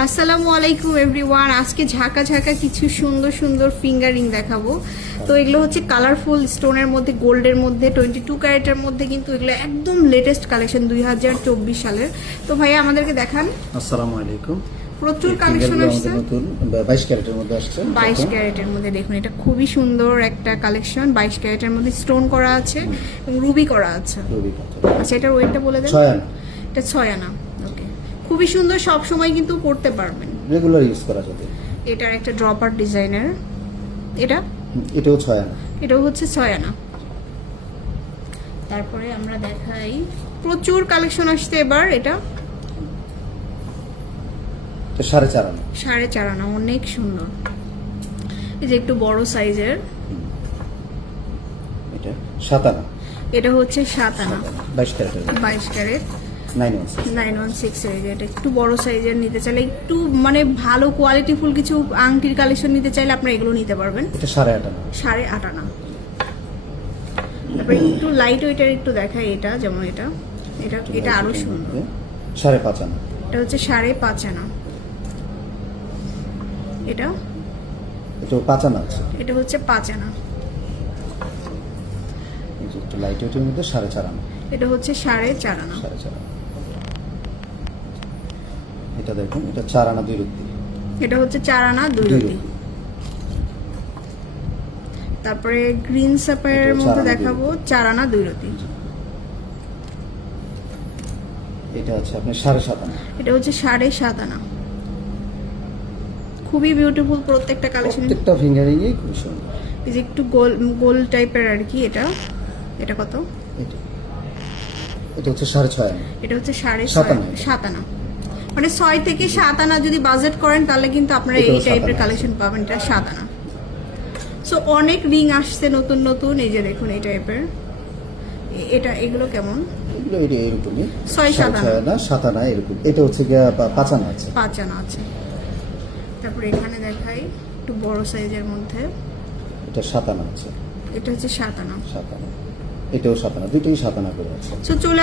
আসসালামু আলাইকুম এভরিওয়ান। আজকে ঝাঁকা ঝাঁকা কিছু সুন্দর সুন্দর ফিঙ্গার রিং দেখাবো। তো এগুলো হচ্ছে কালারফুল স্টোনের মধ্যে, গোল্ডের মধ্যে, 22 ক্যারেটের মধ্যে, কিন্তু এগুলো একদম লেটেস্ট কালেকশন 2024 সালের। তো ভাইয়া আমাদেরকে দেখান। আসসালামু আলাইকুম। প্রচুর কালেকশন আসছে, নতুন 22 ক্যারেটের মধ্যে আসছে। 22 ক্যারেটের মধ্যে দেখুন, এটা খুবই সুন্দর একটা কালেকশন। 22 ক্যারেটের মধ্যে স্টোন করা আছে এবং রুবি করা আছে। আচ্ছা, এটার ওয়েটটা বলে দেন। 6 আনা। এটা 6 আনা। ওকে, খুবই সুন্দর, সব সময় কিন্তু পড়তে পারবেন, রেগুলার ইউজ করা যাবে। এটার একটা ড্রপার ডিজাইনের। এটাও 6 আনা। এটাও হচ্ছে 6 আনা। তারপরে আমরা দেখাই, প্রচুর কালেকশন আসছে এবার। এটা 4.5 আনা। 4.5 আনা, অনেক সুন্দর। এই যে একটু বড় সাইজের, এটা 7 আনা। এটা হচ্ছে 7 আনা, 22 ক্যারেটের। 22 ক্যারেট 916 এর। এটা একটু বড় সাইজের নিতে চাইলে, একটু মানে ভালো কোয়ালিটিফুল কিছু আংটির কালেকশন নিতে চাইলে আপনারা এগুলো নিতে পারবেন। এটা 8.5 আনা। 8.5 আনা। তারপরে একটু লাইট ওয়েটার একটু দেখাই, এটা যেমন এটা এটা এটা আরো সুন্দর। 5.5 আনা। এটা হচ্ছে 5.5 আনা। এটা 5 আনা আছে। এটা হচ্ছে 5 আনা। এই যে একটু লাইট ওয়েটের মধ্যে 4.5 আনা। এটা হচ্ছে 4.5 আনা। 4.5 আনা। এটা দেখুন, এটা 4 আনা 2 রুপি। এটা হচ্ছে 4 আনা 2 রুপি। তারপরে গ্রিন সাপায়ারের মধ্যে দেখাবো 4 আনা 2 রুপি। এটা আছে আপনার 7.5 আনা। এটা হচ্ছে 7.5 আনা। খুবই বিউটিফুল প্রত্যেকটা কালেকশন। প্রত্যেকটা ফিঙ্গারিংই খুব সুন্দর। এই যে একটু গোল টাইপের আর কি। এটা কত? এটা হচ্ছে 6.5 আনা। এটা হচ্ছে 7.5 আনা। মানে 6 থেকে 7 আনা যদি বাজেট করেন তাহলে কিন্তু আপনারা এই টাইপের কালেকশন পাবেন। এটা 7 আনা। সো অনেক রিং আসছে নতুন নতুন। এই যে দেখুন এই টাইপের। এগুলো কেমন? এগুলো এরকমই 6-7 আনা 7 আনা এরকম। এটা হচ্ছে 5 আনা আছে। 5 আনা আছে। তারপরে এখানে দেখাই একটু বড় সাইজের মধ্যে। এটা 7 আনা আছে। এটা হচ্ছে 7 আনা। 7 আনা। এটাও 7 আনা। দুটোই 7 আনা করে আছে। সো চলে